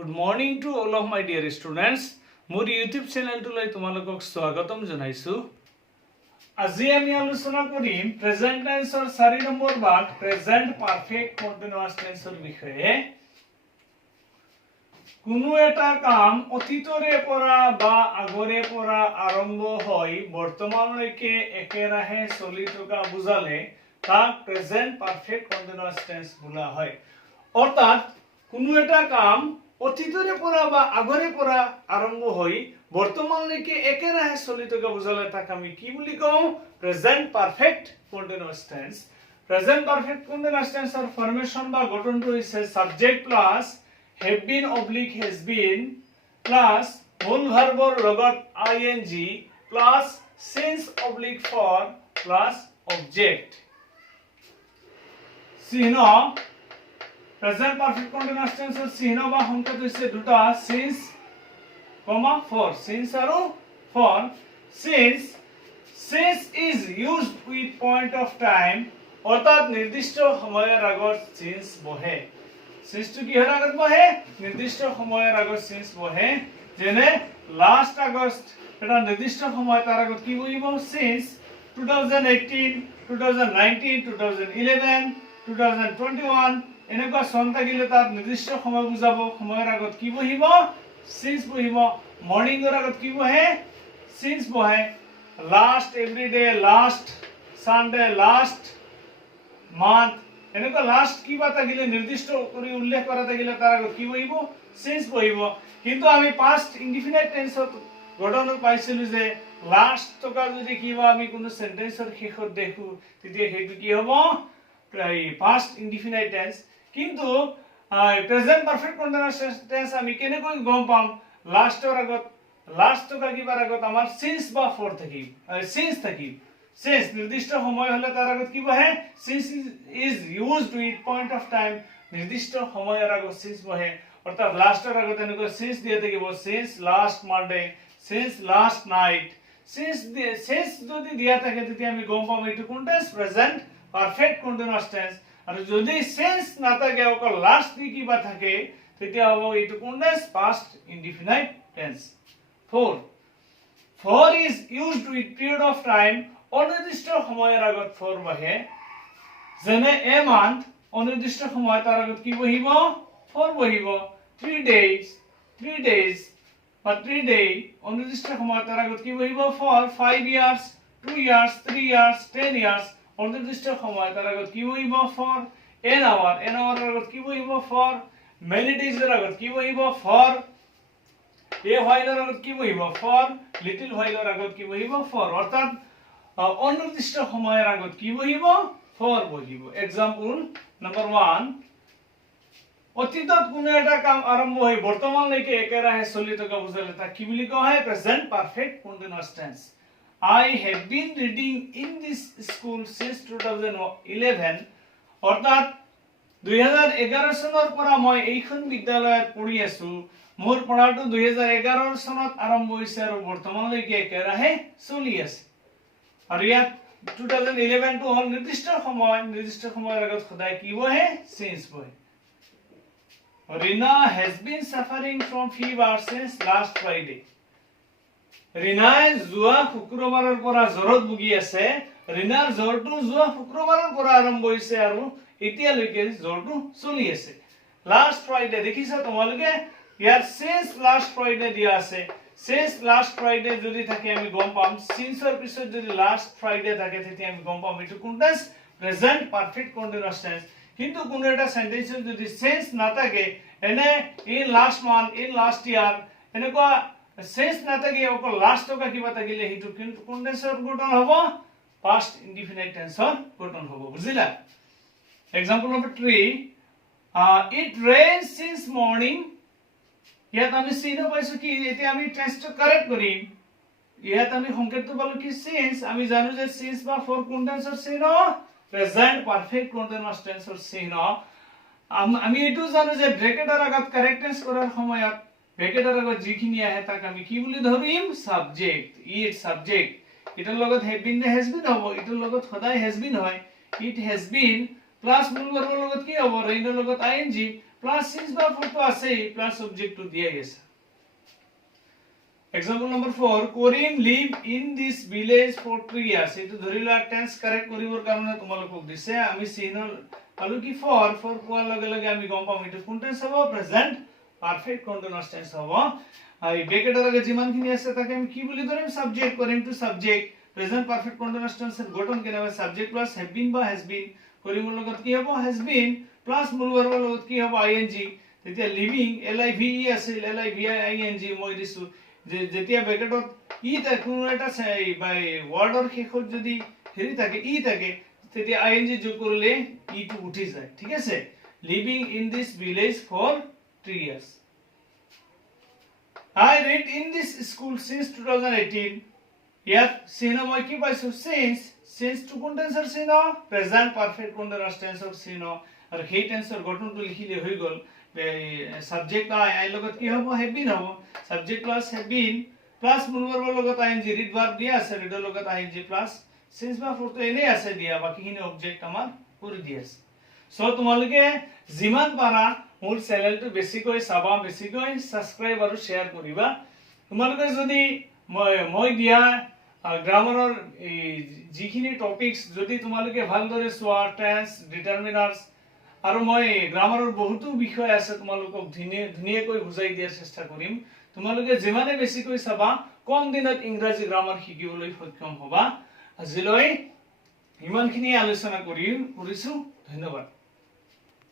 Good morning to all of my dear students. মোৰ YouTube চেনেলটোলৈ তোমালোকক স্বাগতম জনাইছো। আজি আমি আলোচনা কৰিম প্ৰেজেন্ট টেন্সৰ 4 নম্বৰ ভাগ প্ৰেজেন্ট পাৰফেক্ট কন্টিনিউয়াস টেন্সৰ বিষয়ে। কোনো এটা কাম অতীতৰে পৰা বা আগৰে পৰা আৰম্ভ হৈ বৰ্তমানলৈকে একেৰাহে চলি থকা বুজালে তাক প্ৰেজেন্ট পাৰফেক্ট কন্টিনিউয়াস টেন্স বোলা হয়। অৰ্থাৎ কোনো এটা কাম অতীতৰে পৰা বা আগৰে পৰা আৰম্ভ হৈ বৰ্তমানলৈকে একেৰাহে চলি থকা বুজালে তাক আমি কি বুলি কওঁ? Present perfect continuous tense. Present perfect continuous টেন্সৰ ফৰ্মেশন বা গঠনটো হৈছে subject plus have been oblique has been plus মূল ভাৰ্বৰ লগত ing plus since oblique for plus object। চিহ্ন প্ৰেজেন্ট পাৰফেক্ট কন্টিনিউয়াস টেন্সৰ চিহ্ন বা সংকেত হৈছে দুটা, since, for, since আৰু for। Since is used with point of time, অৰ্থাৎ নিৰ্দিষ্ট সময়ৰ আগত since বহে। since টো কিহৰ আগত বহে? নিৰ্দিষ্ট সময়ৰ আগত since বহে। যেনে লাষ্ট আগষ্ট এটা নিৰ্দিষ্ট সময় তাৰ আগত কি বহিব? since 2018, 2019, 2011, 2021 এনেকুৱা চন থাকিলে তাত নিৰ্দিষ্ট সময় বুজাব, সময়ৰ আগত কি বহিব? since বহিব। মৰ্নিংৰ আগত কি বহে? since বহে। Last everyday, last Sunday, last month এনেকুৱা লাষ্ট কিবা থাকিলে নিৰ্দিষ্ট কৰি উল্লেখ কৰা থাকিলে তাৰ আগত কি বহিব? since বহিব। কিন্তু আমি পাষ্ট ইনডিফিনাইট টেন্সত গঠনত পাইছিলো যে লাষ্ট থকা যদি কিবা আমি কোনো সেন্টেন্সৰ শেষত দেখো তেতিয়া সেইটো কি হ'ব? Past indefinite tense. কিন্তু প্ৰেজেন্ট পাৰফেক্ট কন্টিনিউয়াস টেন্স আমি কেনেকৈ গম পাম? লাষ্টৰ আগত লাষ্ট থকা কিবাৰ আগত আমাৰ since বা for থাকিব, since থাকিব। since নিৰ্দিষ্ট সময় হলে তাৰ আগত কি বহে? since is used with point of time, নিৰ্দিষ্ট সময়ৰ আগত since বহে। অৰ্থাৎ লাষ্টৰ আগত এনেকৈ since দিয়া থাকিব, since last Monday, since last night। since যদি দিয়া থাকে তেতিয়া আমি গম পাম এইটো কোন tense? Present perfect continuous tense. আৰু যদি since নাথাকে অকল লাষ্ট দি কিবা থাকে তেতিয়া হ'ব এইটো কোন tense? Past indefinite tense. for is used with period of time, অনিৰ্দিষ্ট সময়ৰ আগত for বহে। যেনে a month অনিৰ্দিষ্ট সময় তাৰ আগত কি বহিব? for বহিব। 3 days বা 3 day অনিৰ্দিষ্ট সময় তাৰ আগত কি বহিব? for। 5 years, 2 years, 3 years, 10 years অনিৰ্দিষ্ট সময় তাৰ আগত কি বহিব? for। an hour ৰ আগত কি বহিব? for। many days ৰ আগত কি বহিব? for। a while ৰ আগত কি বহিব? for। little while ৰ আগত কি বহিব? for। অৰ্থাৎ অনিৰ্দিষ্ট সময়ৰ আগত কি বহিব? for বহিব। এক্সাম্পল নম্বৰ 1, অতীতত কোনো এটা কাম আৰম্ভ হৈ বৰ্তমানলৈকে একেৰাহে চলি থকা বুজালে তাক কি বুলি কোৱা হয়? Present perfect continuous tense. I have been reading in this school since 2011, অৰ্থাৎ 2011 চনৰ পৰা মই এইখন বিদ্যালয়ত পঢ়ি আছো। মোৰ পঢ়াটো 2011 চনত আৰম্ভ হৈছে আৰু বৰ্তমানলৈকে একেৰাহে চলি আছে। আৰু ইয়াত 2011 টো হ'ল নিৰ্দিষ্ট সময়, নিৰ্দিষ্ট সময়ৰ আগত সদায় কি বহে? since বহে। Rina has been suffering from fever since last Friday, ৰিনাই যোৱা শুক্ৰবাৰৰ পৰা জ্বৰত ভুগি আছে। ৰিনাৰ জ্বৰটো যোৱা শুক্ৰবাৰৰ পৰা আৰম্ভ হৈছে আৰু এতিয়ালৈকে জ্বৰটো চলি আছে। লাষ্ট ফ্ৰাইডে দেখিছা তোমালোকে ইয়াৰ since লাষ্ট ফ্ৰাইডে দিয়া আছে। since লাষ্ট ফ্ৰাইডে যদি থাকে আমি গম পাম, sinceৰ পিছত যদি লাষ্ট ফ্ৰাইডে থাকে তেতিয়া আমি গম পাম এইটো কোন tense? Present perfect continuous tense. কিন্তু কোনো এটা সেন্টেন্সত যদি since নাথাকে, এনে in last month, in last year এনেকুৱা since নাথাকে অকল লাষ্ট থকা কিবা থাকিলে সেইটো কিন্তু কোন টেন্সৰ গঠন হ'ব? পাষ্ট ইনডিফিনাইট টেন্সৰ গঠন হ'ব। বুজিলা? Example number 3, it rains since morning। ইয়াত আমি চিহ্ন পাইছো কি? এতিয়া আমি টেন্সটো কাৰেক্ট কৰিম। ইয়াত আমি সংকেতটো পালো কি? since। আমি জানো যে since বা for কোন টেন্সৰ চিহ্ন? প্ৰেজেন্ট পাৰফেক্ট কন্টিনিউয়াস টেন্সৰ চিহ্ন। আমি এইটো জানো যে ব্ৰেকেটৰ আগত কাৰেক্ট টেন্স কৰাৰ সময়ত ব্ৰেকেটৰ আগত যিখিনি আহে তাক আমি কি বুলি ধৰিম? সাবজেক্ট। It subject. এটাৰ লগত have been নে has been হ'ব? এটাৰ লগত সদায় has been হয়। it has been প্লাস মূল ভাৰ্বৰ লগত কি হ'ব? rain ৰ লগত ing প্লাস সিন্স বা ফর তো আছে প্লাস অবজেক্ট তো দিয়া গেছে example number 4 Karim live in this village for 3 years এটো ধৰিলা টেন্স কাৰেক্ট কৰিবৰ কাৰণে তোমালোকক দিছে আমি চিহ্ন আলু কি ফৰ কোৱাৰ লগে লগে আমি গম পাম এটো কোন টেন্স হ'ব প্ৰেজেন্ট পাৰফেক্ট কন্টিনিউয়াস টেন্স হ'ব এই ব্ৰেকেটৰ আগে যিমানখিনি আছে তাকে আমি কি বুলি ধৰিম সাবজেক্ট কৰিম to subject present perfect continuous টেন্সৰ গঠন কেনেবা সাবজেক্ট প্লাস হ্যাভ বিন বা হ্যাজ বিন কৰিমৰ লগত কি হ'ব হ্যাজ বিন প্লাস মূল ভাৰ্বৰ লগত কি হ'ব আইএনজি তেতিয়া লিভিং এলআইভি আছে এলআইভি আইএনজি মই দিছো যে যেতিয়া ব্ৰেকেটত ই তা কোনো এটা বাই ওয়াৰ্ডৰ শেষত যদি হেৰি থাকে ই থাকে তেতিয়া আইএনজি যোগ কৰিলে ই টু উঠি যায় ঠিক আছে living in this village for 3 years I read in this school since 2018 ইয়াত চিহ্ন মই কি পাইছো since to কোন টেন্সৰ চিহ্ন প্ৰেজেন্ট পাৰফেক্ট কন্টিনিউয়াস টেন্সৰ চিহ্ন আৰু সেই টেন্সৰ গঠনটো লিখিলে হৈ গল সাবজেক্ট আই লগত কি হ'ব হ্যাভ বিন হ'ব subject plus have been plus মূল ভাৰ্বৰ লগত আইএনজি ৰিড ভাৰ্ব দিয়া আছে ৰিডৰ লগত আইএনজি প্লাস সিন্স বা ফৰ তো এনে আছে দিয়া বাকিখিনি অবজেক্ট আমাৰ কৰি দি আছে সো তোমালোকে যিমান পাৰা মোৰ চেনেলটো বেছিকৈ চাবা বেছিকৈ সাবস্ক্ৰাইব আৰু শেয়াৰ কৰিবা তোমালোকে যদি মই দিয়া গ্ৰামাৰৰ যিখিনি টপিকস যদি তোমালোকে ভালদৰে চোৱা টেন্স ডিটাৰমিনাৰ্স আৰু মই গ্ৰামাৰৰ বহুতো বিষয় আছে তোমালোকক ধুনীয়াকৈ বুজাই দিয়াৰ চেষ্টা কৰিম তোমালোকে যিমানে বেছিকৈ চাবা কম দিনত ইংৰাজী গ্ৰামাৰ শিকিবলৈ সক্ষম হ'বা আজিলৈ ইমানখিনি আলোচনা কৰিছো ধন্যবাদ